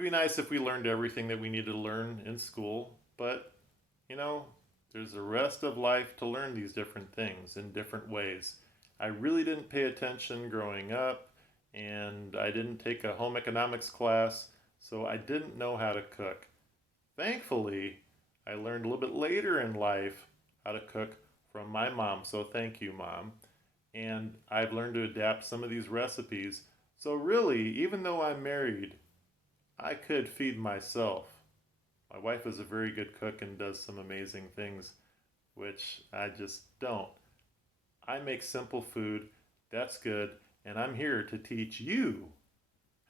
would be nice if we learned everything that we needed to learn in school, but you know, there's the rest of life to learn these different things in different ways. I really didn't pay attention growing up, and I didn't take a home economics class, so I didn't know how to cook. Thankfully, I learned a little bit later in life how to cook from my mom, so thank you, Mom. And I've learned to adapt some of these recipes. So, really, even though I'm married, I could feed myself. My wife is a very good cook and does some amazing things, which I just don't. I make simple food, that's good, and I'm here to teach you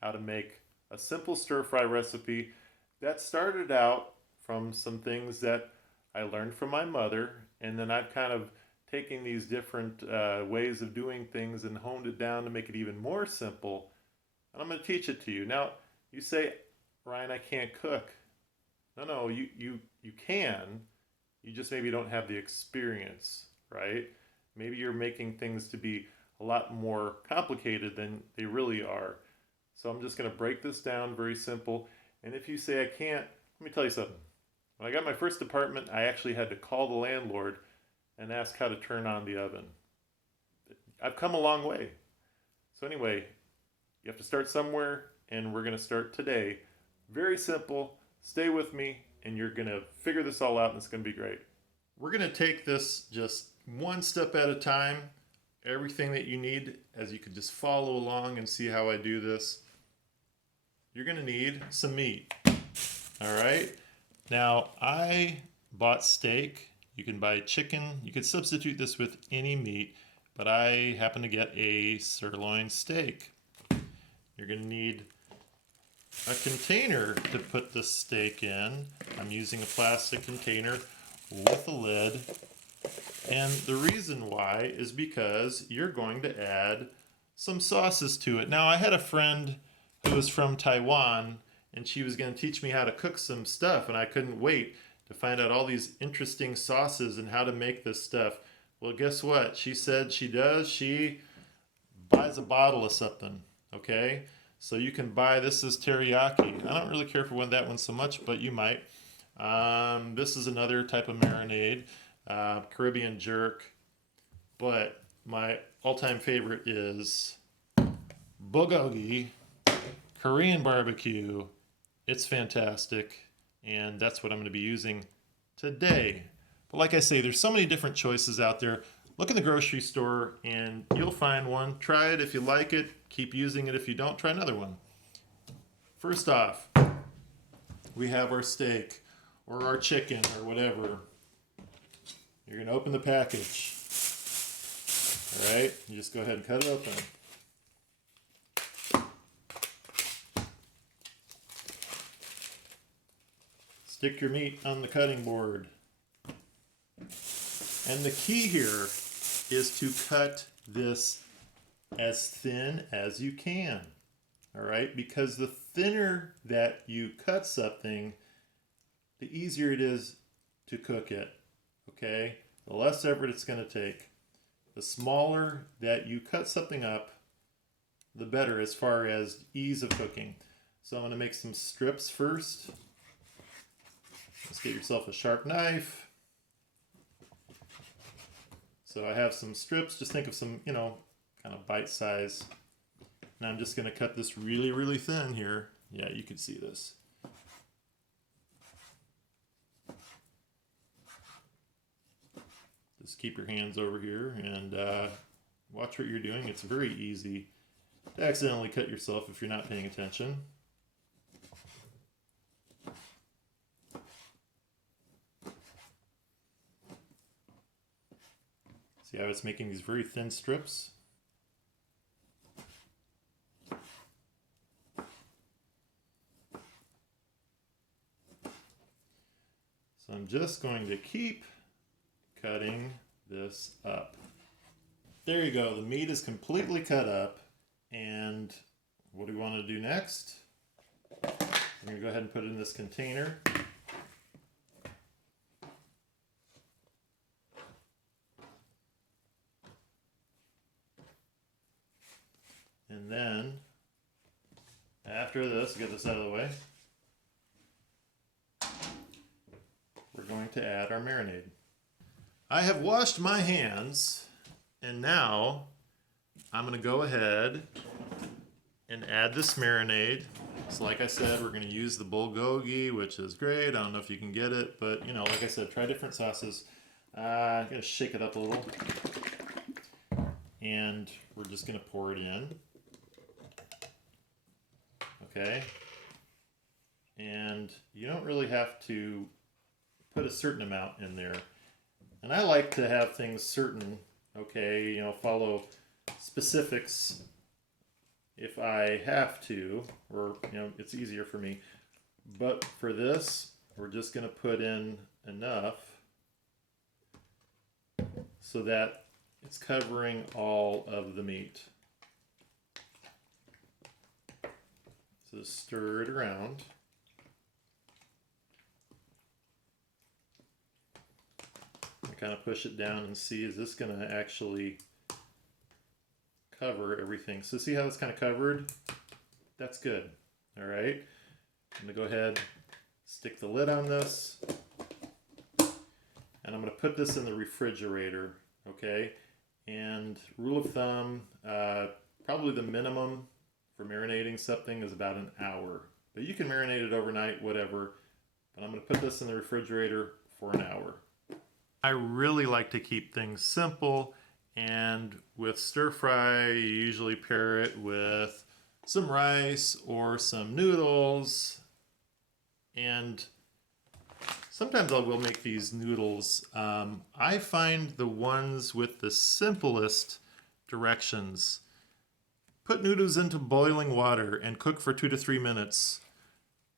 how to make a simple stir fry recipe that started out from some things that I learned from my mother, and then I've kind of taken these different ways of doing things and honed it down to make it even more simple. And I'm going to teach it to you. Now, you say, Ryan, I can't cook. No, no, you can. You just maybe don't have the experience, right? Maybe you're making things to be a lot more complicated than they really are. So I'm just going to break this down very simple. And if you say I can't, let me tell you something. When I got my first apartment, I actually had to call the landlord and ask how to turn on the oven. I've come a long way. So anyway, you have to start somewhere, and we're going to start today. Very simple. Stay with me, and you're going to figure this all out, and it's going to be great. We're going to take this just one step at a time. Everything that you need, as you can just follow along and see how I do this. You're going to need some meat. All right. Now, I bought steak. You can buy chicken. You could substitute this with any meat, but I happen to get a sirloin steak. You're going to need a container to put the steak in. I'm using a plastic container with a lid. And the reason why is because you're going to add some sauces to it. Now, I had a friend who was from Taiwan, and she was going to teach me how to cook some stuff, and I couldn't wait to find out all these interesting sauces and how to make this stuff. Well, guess what? She said she does. She buys a bottle of something, okay? So you can buy, this is teriyaki. I don't really care for that one so much, but you might. This is another type of marinade, Caribbean jerk. But my all-time favorite is bulgogi, Korean barbecue. It's fantastic, and that's what I'm going to be using today. But like I say, there's so many different choices out there. Look in the grocery store and you'll find one. Try it if you like it. Keep using it if you don't. Try another one. First off, we have our steak or our chicken or whatever. You're going to open the package. All right, you just go ahead and cut it open. Stick your meat on the cutting board. And the key here is to cut this as thin as you can. All right, because the thinner that you cut something, the easier it is to cook it. Okay, the less effort it's going to take. The smaller that you cut something up, the better as far as ease of cooking. So I'm going to make some strips first. Let's get yourself a sharp knife. So I have some strips. Just think of some, kind of bite size. And I'm just going to cut this really, really thin here. Yeah, you can see this. Just keep your hands over here and watch what you're doing. It's very easy to accidentally cut yourself if you're not paying attention. See how it's making these very thin strips? So I'm just going to keep cutting this up. There you go, the meat is completely cut up. And what do we want to do next? I'm going to go ahead and put it in this container. And then, after this, get this out of the way, to add our marinade. I have washed my hands, and now I'm going to go ahead and add this marinade. So like I said, we're going to use the bulgogi, which is great. I don't know if you can get it, but you know, like I said, try different sauces. I'm going to shake it up a little. And we're just going to pour it in. Okay. And you don't really have to put a certain amount in there. And I like to have things certain, okay, you know, follow specifics if I have to, or, you know, it's easier for me. But for this, we're just going to put in enough so that it's covering all of the meat. So stir it around. And kind of push it down and see, is this going to actually cover everything? So see how it's kind of covered? That's good. All right. I'm going to go ahead, stick the lid on this, and I'm going to put this in the refrigerator. Okay. And rule of thumb, probably the minimum for marinating something is about an hour. But you can marinate it overnight, whatever. But I'm going to put this in the refrigerator for an hour. I really like to keep things simple, and with stir fry, you usually pair it with some rice or some noodles. And sometimes I will make these noodles. I find the ones with the simplest directions. Put noodles into boiling water and cook for 2 to 3 minutes.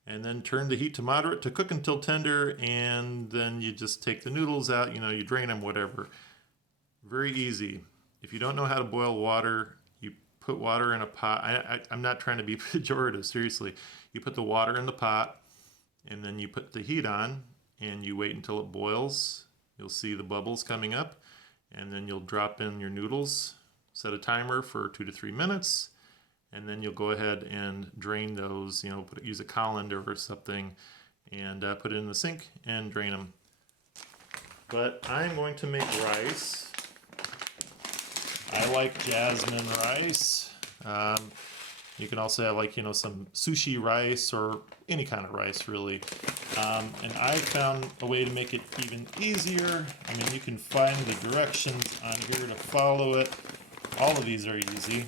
And then turn the heat to moderate to cook until tender, and then you just take the noodles out, you know, you drain them, whatever. Very easy. If you don't know how to boil water, you put water in a pot. I'm not trying to be pejorative, seriously. You put the water in the pot, and then you put the heat on, and you wait until it boils. You'll see the bubbles coming up, and then you'll drop in your noodles. Set a timer for 2 to 3 minutes, and then you'll go ahead and drain those, you know, use a colander or something, and put it in the sink and drain them. But I'm going to make rice. I like jasmine rice. You can also have, like, you know, some sushi rice or any kind of rice, really. And I found a way to make it even easier. I mean, you can find the directions on here to follow it. All of these are easy.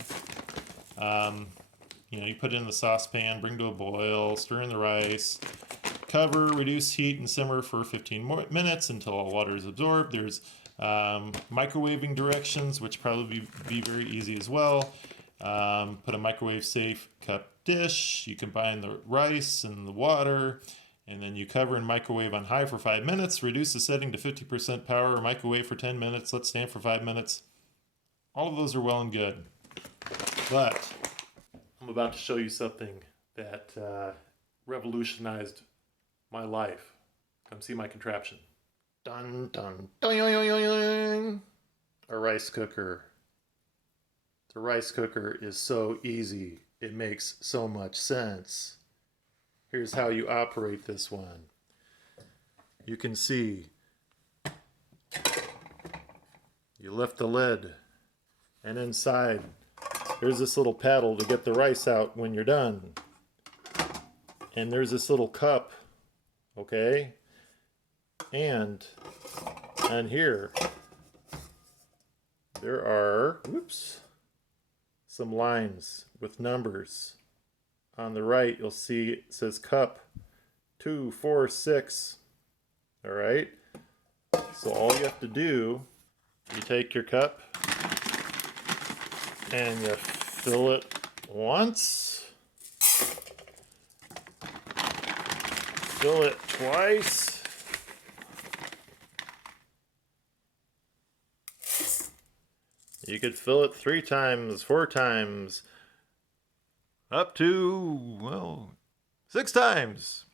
You know, you put it in the saucepan, bring to a boil, stir in the rice, cover, reduce heat, and simmer for 15 more minutes until all water is absorbed. There's microwaving directions, which probably be very easy as well. Put a microwave-safe cup dish. You combine the rice and the water, and then you cover and microwave on high for 5 minutes. Reduce the setting to 50% power, or microwave for 10 minutes. Let stand for 5 minutes. All of those are well and good. But I'm about to show you something that revolutionized my life. Come see my contraption. Dun dun dun. A rice cooker. The rice cooker is so easy. It makes so much sense. Here's how you operate this one. You can see you lift the lid, and inside there's this little paddle to get the rice out when you're done. And there's this little cup, okay? And on here, there are, some lines with numbers. On the right, you'll see it says cup 2, 4, 6. All right? So all you have to do, you take your cup and you fill it once, fill it twice, you could fill it 3 times, 4 times, up to, well, 6 times.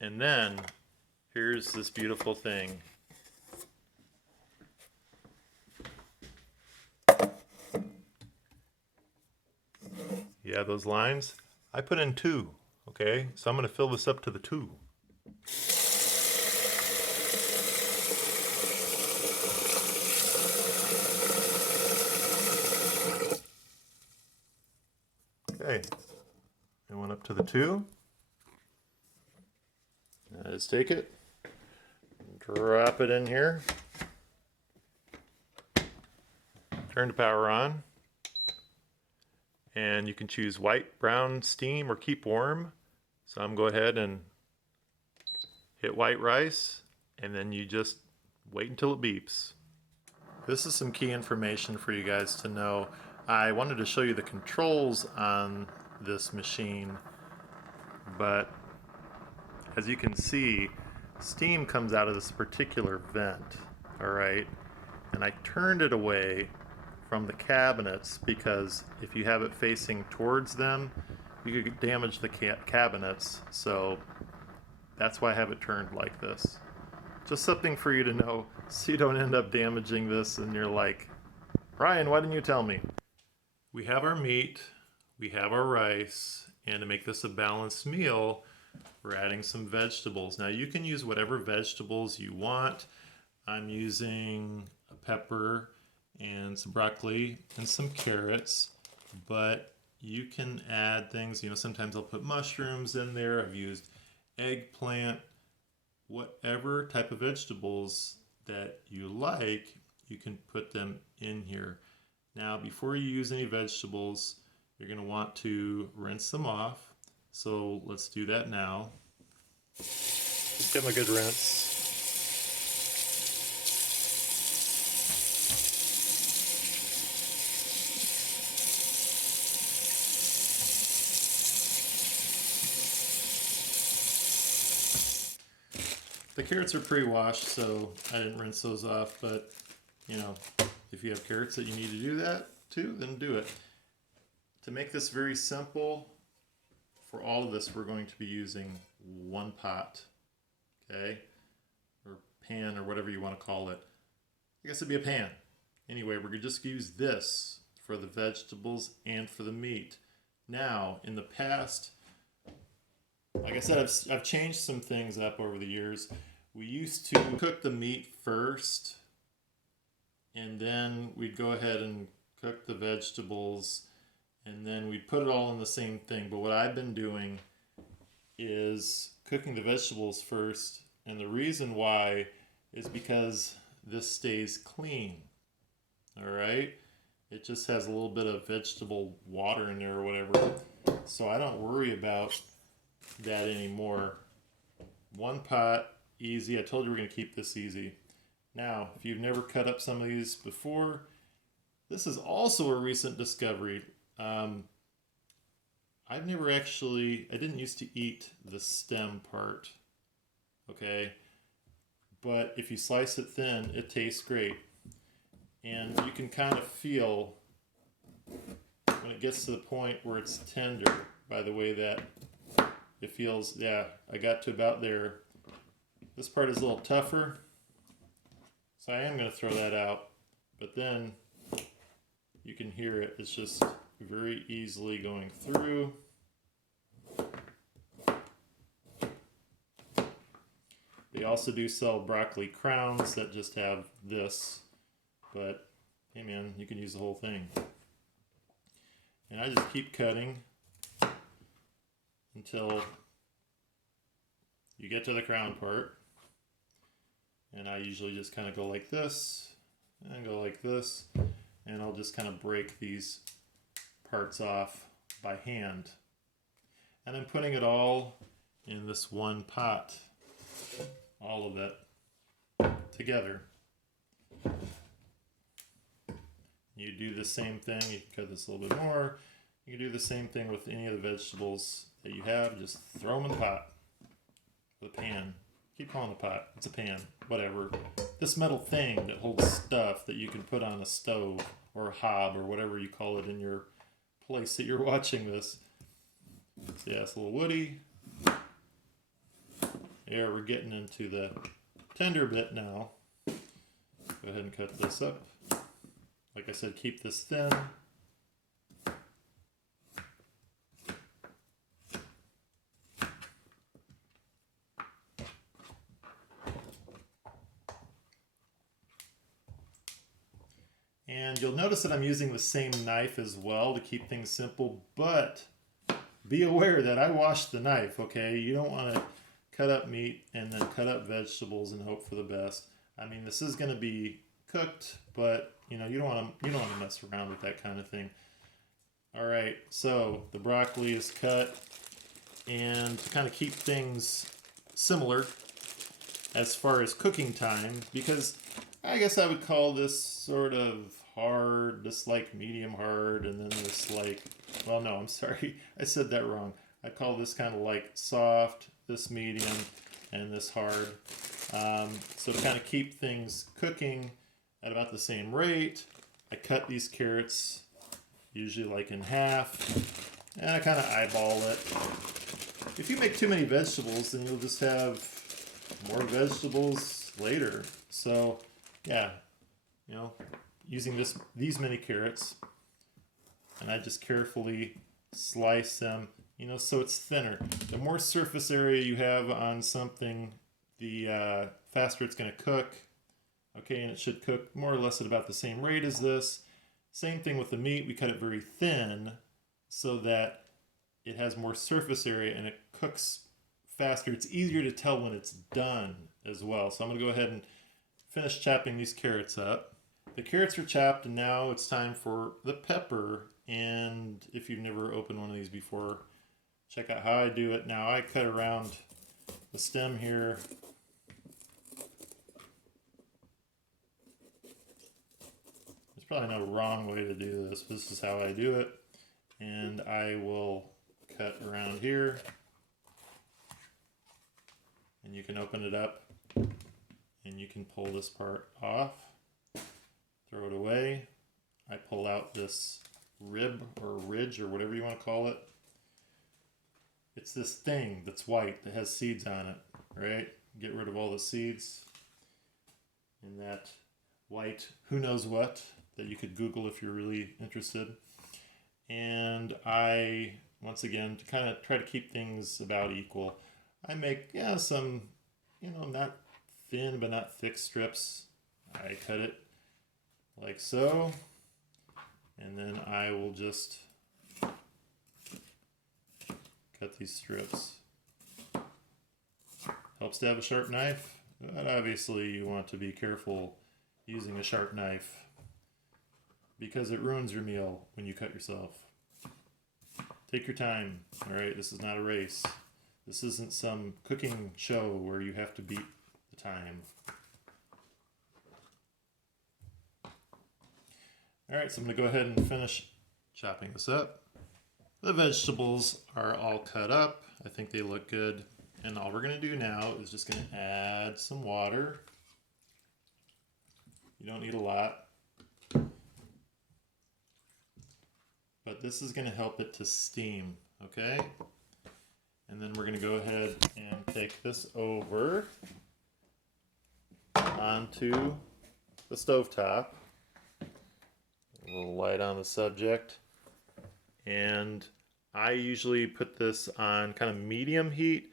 And then here's this beautiful thing. Yeah, those lines, I put in 2, okay? So I'm going to fill this up to the 2. Okay, I went up to the 2. Now just take it, drop it in here, turn the power on, and you can choose white, brown, steam, or keep warm. So I'm going to go ahead and hit white rice, and then you just wait until it beeps. This is some key information for you guys to know. I wanted to show you the controls on this machine, but as you can see, steam comes out of this particular vent, all right? And I turned it away from the cabinets because if you have it facing towards them, you could damage the cabinets. So that's why I have it turned like this. Just something for you to know so you don't end up damaging this and you're like, Ryan, why didn't you tell me? We have our meat, we have our rice, and to make this a balanced meal, we're adding some vegetables. Now you can use whatever vegetables you want. I'm using a pepper and some broccoli and some carrots, but you can add things, sometimes I'll put mushrooms in there. I've used eggplant, whatever type of vegetables that you like, you can put them in here. Now, before you use any vegetables, you're going to want to rinse them off. So let's do that now. Just give them a good rinse. The carrots are pre-washed, so I didn't rinse those off, but if you have carrots that you need to do that too, then do it. To make this very simple, for all of this, we're going to be using one pot, okay? Or pan, or whatever you want to call it. I guess it'd be a pan. Anyway, we're going to just use this for the vegetables and for the meat. Now, in the past, like I said, I've changed some things up over the years. We used to cook the meat first, and then we'd go ahead and cook the vegetables, and then we'd put it all in the same thing. But what I've been doing is cooking the vegetables first, and the reason why is because this stays clean. All right? It just has a little bit of vegetable water in there or whatever, so I don't worry about that anymore. One pot, easy. I told you we're going to keep this easy. Now, if you've never cut up some of these before, this is also a recent discovery. I didn't used to eat the stem part, okay? But if you slice it thin, it tastes great. And you can kind of feel when it gets to the point where it's tender by the way that it feels. Yeah, I got to about there. This part is a little tougher, so I am going to throw that out. But then you can hear it. It's just very easily going through. They also do sell broccoli crowns that just have this, but hey man, you can use the whole thing. And I just keep cutting until you get to the crown part. And I usually just kind of go like this and go like this, and I'll just kind of break these parts off by hand. And I'm putting it all in this one pot, all of it together. You do the same thing. You can cut this a little bit more. You can do the same thing with any of the vegetables that you have. Just throw them in the pot, the pan. Keep calling the pot. It's a pan. Whatever. This metal thing that holds stuff that you can put on a stove or a hob or whatever you call it in your place that you're watching this. So yeah, it's a little woody. There, we're getting into the tender bit now. Go ahead and cut this up. Like I said, keep this thin. And you'll notice that I'm using the same knife as well to keep things simple, but be aware that I washed the knife, okay? You don't want to cut up meat and then cut up vegetables and hope for the best. I mean, this is going to be cooked, but you don't want to mess around with that kind of thing. All right, so the broccoli is cut, and to kind of keep things similar as far as cooking time, because I guess I would call this sort of hard, this like medium hard, and then this like, well, no, I'm sorry, I said that wrong. I call this kind of like soft, this medium, and this hard. So to kind of keep things cooking at about the same rate, I cut these carrots usually like in half, and I kind of eyeball it. If you make too many vegetables, then you'll just have more vegetables later. So yeah, using these many carrots, and I just carefully slice them, so it's thinner. The more surface area you have on something, the faster it's going to cook. Okay, and it should cook more or less at about the same rate as this. Same thing with the meat. We cut it very thin so that it has more surface area and it cooks faster. It's easier to tell when it's done as well. So I'm going to go ahead and finish chopping these carrots up. The carrots are chopped, and now it's time for the pepper. And if you've never opened one of these before, check out how I do it. Now I cut around the stem here. There's probably no wrong way to do this. This is how I do it. And I will cut around here. And you can open it up and you can pull this part off, throw it away. I pull out this rib or ridge or whatever you want to call it. It's this thing that's white that has seeds on it, right? Get rid of all the seeds and that white who knows what that you could Google if you're really interested. And I, once again, to kind of try to keep things about equal, I make some, not thin but not thick strips. I cut it like so, and then I will just cut these strips. Helps to have a sharp knife, but obviously you want to be careful using a sharp knife because it ruins your meal when you cut yourself. Take your time, all right? This is not a race. This isn't some cooking show where you have to beat the time. All right, so I'm gonna go ahead and finish chopping this up. The vegetables are all cut up. I think they look good. And all we're gonna do now is just gonna add some water. You don't need a lot. But this is gonna help it to steam, okay? And then we're gonna go ahead and take this over onto the stovetop. A little light on the subject. And I usually put this on kind of medium heat.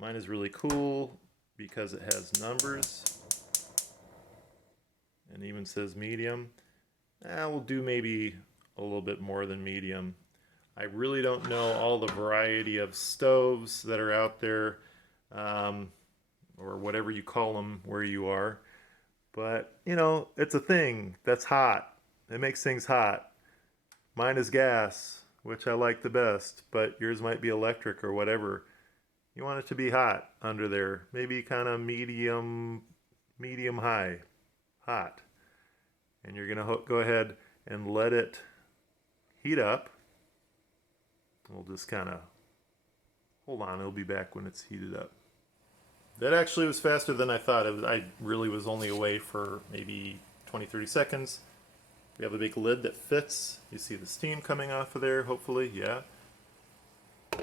Mine is really cool because it has numbers and even says medium. We'll do maybe a little bit more than medium. I really don't know all the variety of stoves that are out there, or whatever you call them where you are. But, it's a thing that's hot. It makes things hot. Mine is gas, which I like the best, but yours might be electric or whatever. You want it to be hot under there, maybe kind of medium high, hot. And you're gonna go ahead and let it heat up. We'll just kind of hold on, it'll be back when it's heated up. That actually was faster than I thought. I really was only away for maybe 20-30 seconds. We have a big lid that fits. You see the steam coming off of there, hopefully, yeah.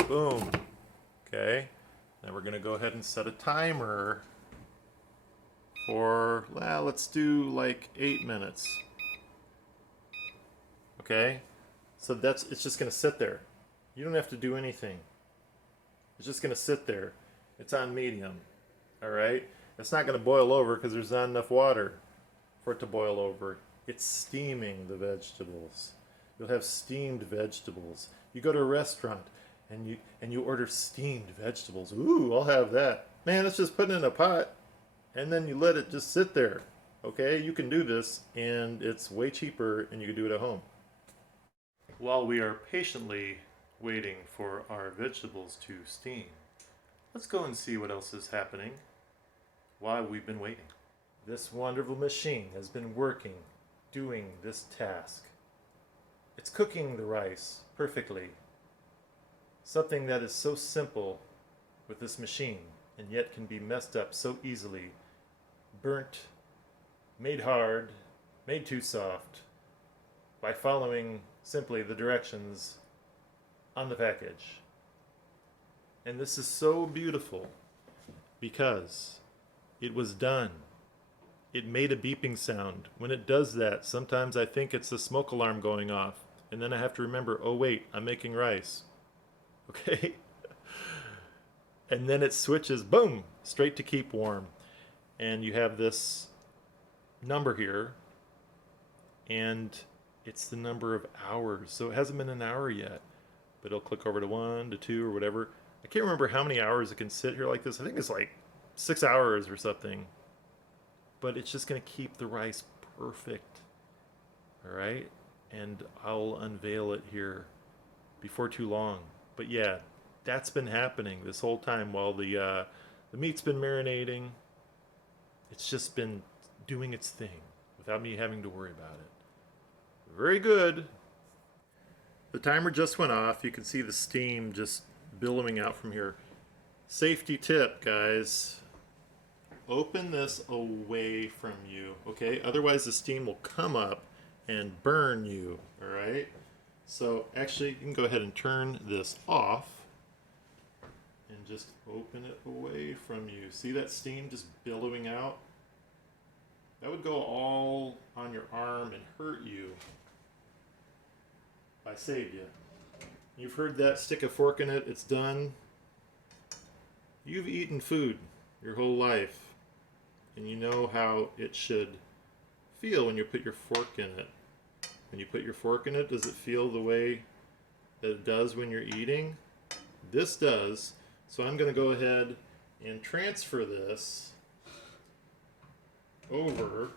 Boom. Okay, now we're gonna go ahead and set a timer for, let's do like 8 minutes. Okay, so it's just gonna sit there. You don't have to do anything. It's just gonna sit there. It's on medium, all right? It's not gonna boil over because there's not enough water for it to boil over. It's steaming the vegetables. You'll have steamed vegetables. You go to a restaurant and you order steamed vegetables. Ooh, I'll have that. Man, it's just putting it in a pot and then you let it just sit there. Okay, you can do this and it's way cheaper and you can do it at home. While we are patiently waiting for our vegetables to steam, let's go and see what else is happening while we've been waiting. This wonderful machine has been working, doing this task. It's cooking the rice perfectly. Something that is so simple with this machine and yet can be messed up so easily. Burnt, made hard, made too soft by following simply the directions on the package. And this is so beautiful because it was done. It made a beeping sound. When it does that, sometimes I think it's the smoke alarm going off. And then I have to remember, oh wait, I'm making rice. Okay? And then it switches, boom, straight to keep warm. And you have this number here, and it's the number of hours. So it hasn't been an hour yet, but it'll click over to 1 to 2 or whatever. I can't remember how many hours it can sit here like this. I think it's like 6 hours or something. But it's just going to keep the rice perfect. All right? And I'll unveil it here before too long. But yeah, that's been happening this whole time while the meat's been marinating. It's just been doing its thing without me having to worry about it. Very good. The timer just went off. You can see the steam just billowing out from here. Safety tip, guys. Open this away from you, okay? Otherwise the steam will come up and burn you, all right? So actually you can go ahead and turn this off and just open it away from you. See that steam just billowing out? That would go all on your arm and hurt you. I saved you. You've heard that, stick a fork in it, it's done. You've eaten food your whole life, and you know how it should feel when you put your fork in it. When you put your fork in it, does it feel the way that it does when you're eating? This does. So I'm going to go ahead and transfer this over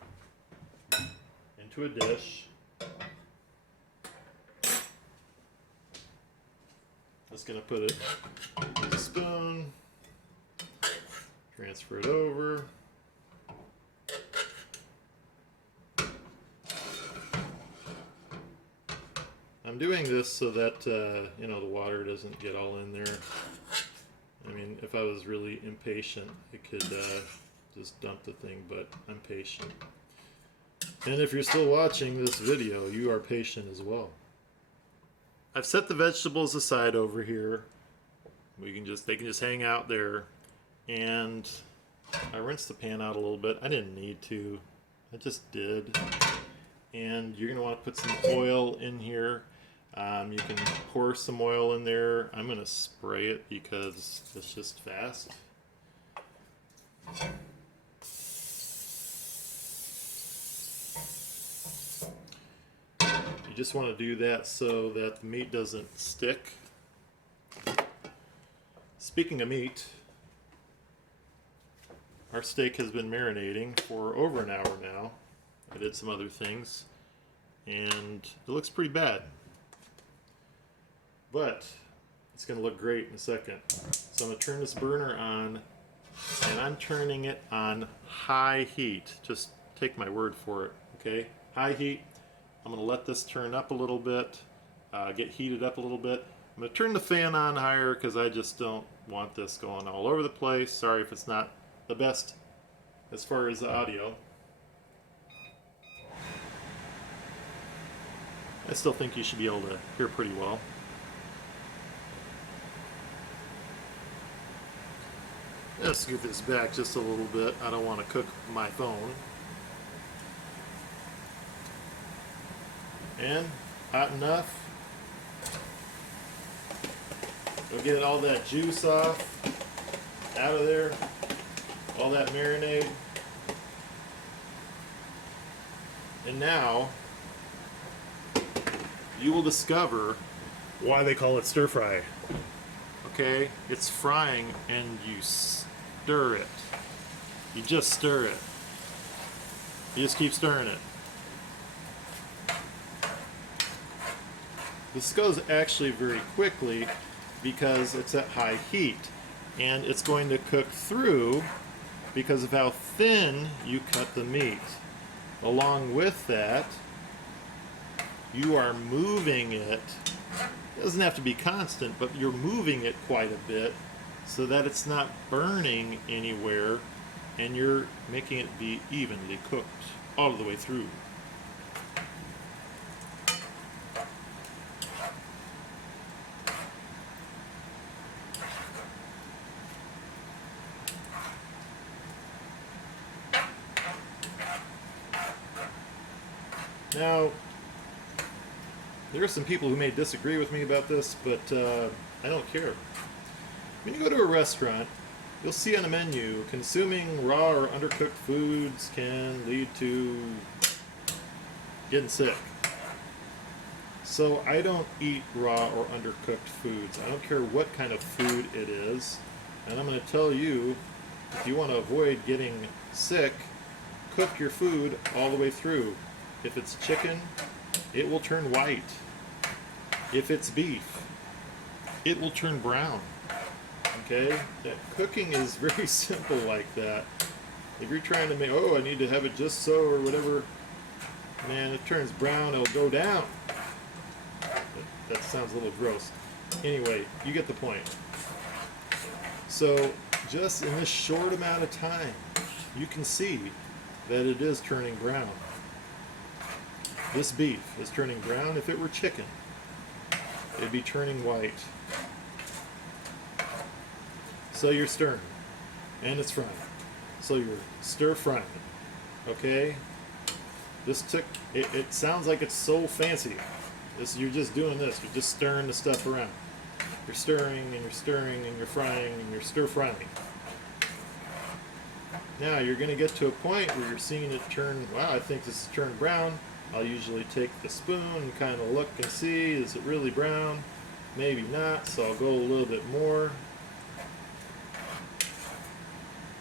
into a dish. Just going to put it with a spoon, transfer it over. I'm doing this so that the water doesn't get all in there. I mean, if I was really impatient, I could just dump the thing, but I'm patient. And if you're still watching this video, you are patient as well. I've set the vegetables aside over here. They can just hang out there. And I rinsed the pan out a little bit. I didn't need to. I just did. And you're going to want to put some oil in here. You can pour some oil in there. I'm going to spray it because it's just fast. You just want to do that so that the meat doesn't stick. Speaking of meat, our steak has been marinating for over an hour now. I did some other things, and it looks pretty bad. But it's going to look great in a second. So I'm going to turn this burner on, and I'm turning it on high heat. Just take my word for it, okay? High heat. I'm going to let this turn up a little bit, get heated up a little bit. I'm going to turn the fan on higher because I just don't want this going all over the place. Sorry if it's not the best as far as the audio. I still think you should be able to hear pretty well. Let's scoot this back just a little bit. I don't want to cook my phone. And hot enough. We'll get all that juice off, out of there, all that marinade. And now you will discover why they call it stir fry. Okay, it's frying and you stir it. You just stir it. You just keep stirring it. This goes actually very quickly because it's at high heat, and it's going to cook through because of how thin you cut the meat. Along with that, you are moving it. It doesn't have to be constant, but you're moving it quite a bit so that it's not burning anywhere, and you're making it be evenly cooked all the way through. Now, there are some people who may disagree with me about this, but I don't care. When you go to a restaurant, you'll see on the menu, consuming raw or undercooked foods can lead to getting sick. So I don't eat raw or undercooked foods. I don't care what kind of food it is. And I'm going to tell you, if you want to avoid getting sick, cook your food all the way through. If it's chicken, it will turn white. If it's beef, it will turn brown. Okay? That cooking is very simple like that. If you're trying to make, oh, I need to have it just so or whatever, man, it turns brown, it'll go down. That sounds a little gross. Anyway, you get the point. So, just in this short amount of time, you can see that it is turning brown. This beef is turning brown. If it were chicken, it'd be turning white. So you're stirring, and it's frying. So you're stir frying, okay? This took, it sounds like it's so fancy. You're just doing this, you're just stirring the stuff around. You're stirring, and you're stirring, and you're frying, and you're stir frying. Now you're gonna get to a point where you're seeing it turn, wow, I think this is turned brown. I'll usually take the spoon and kind of look and see, is it really brown? Maybe not, so I'll go a little bit more.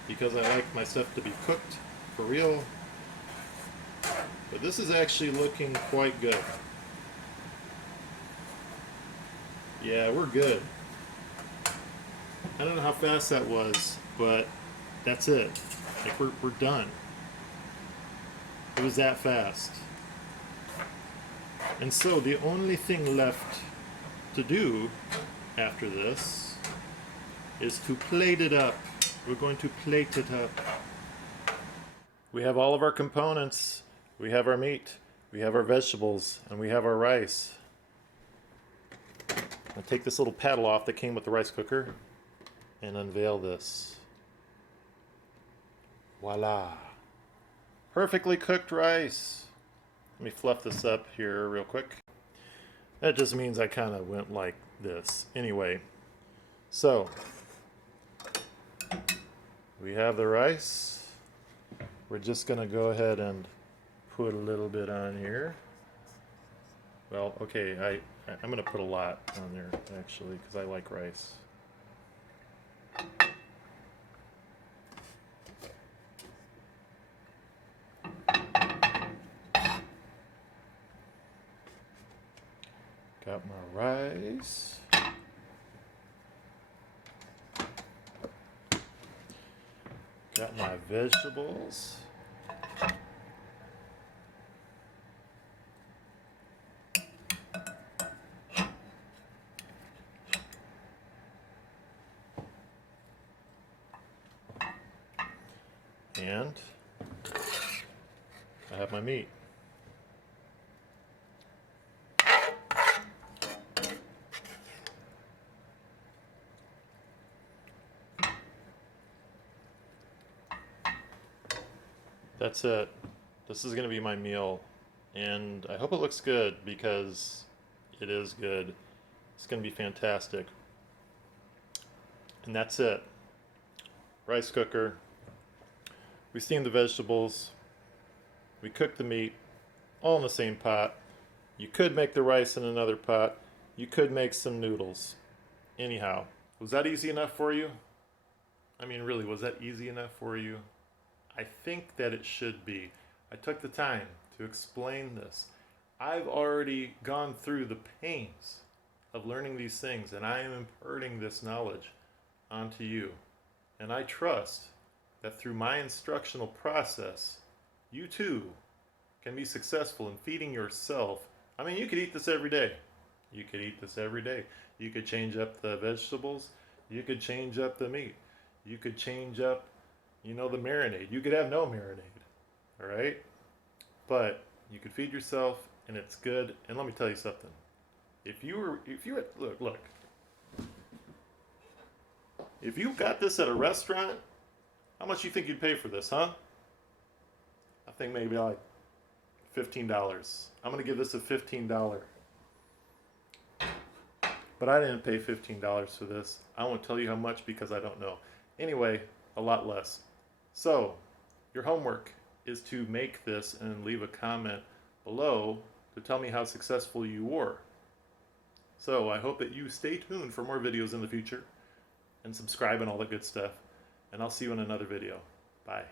Because I like my stuff to be cooked for real. But this is actually looking quite good. Yeah, we're good. I don't know how fast that was, but that's it. Like we're done. It was that fast. And so the only thing left to do after this is to plate it up. We're going to plate it up. We have all of our components. We have our meat, we have our vegetables, and we have our rice. I'll take this little paddle off that came with the rice cooker and unveil this. Voila! Perfectly cooked rice. Let me fluff this up here real quick. That just means I kind of went like this. Anyway, so we have the rice. We're just going to go ahead and put a little bit on here. Well, okay, I'm going to put a lot on there, actually, because I like rice. Got my rice. Got my vegetables. And I have my meat. That's it. This is going to be my meal, and I hope it looks good because it is good. It's going to be fantastic. And that's it. Rice cooker. We steam the vegetables. We cook the meat, all in the same pot. You could make the rice in another pot. You could make some noodles. Anyhow, Was that easy enough for you? I mean, really, was that easy enough for you? I think that it should be. I took the time to explain this. I've already gone through the pains of learning these things, and I am imparting this knowledge onto you. And I trust that through my instructional process, you too can be successful in feeding yourself. I mean, you could eat this every day. You could eat this every day. You could change up the vegetables. You could change up the meat. You could change up, the marinade. You could have no marinade, all right? But you could feed yourself, and it's good. And let me tell you something. If you look, if you got this at a restaurant, how much you think you'd pay for this, huh? I think maybe like $15. I'm gonna give this a $15. But I didn't pay $15 for this. I won't tell you how much because I don't know. Anyway, a lot less. So, your homework is to make this and leave a comment below to tell me how successful you were. So, I hope that you stay tuned for more videos in the future and subscribe and all that good stuff. And I'll see you in another video. Bye.